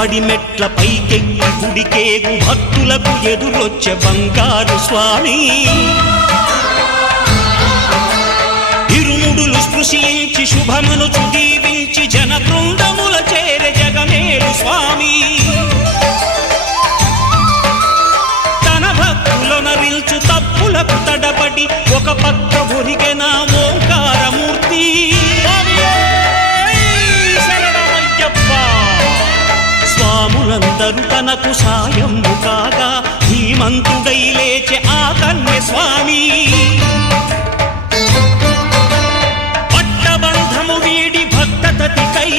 పడిమెట్ల పైకెక్కి గుడికేగు భక్తులకు ఎదురొచ్చే బంగారు స్వామి ఇరుముడులు స్పృశించి శుభమనుచు దీవించి జన బృందముల చేరే జగమేలు స్వామి తన భక్తులనరిల్చు తప్పులకు తడబడి ఒక పక్క ఒరిగెన ఓంకారమూర్తి స్వాములందరూ తనకు సాయము కాగా ధీమంతుడై లేచే ఆ కన్య స్వామి పట్టబంధము వీడి భక్తతతికై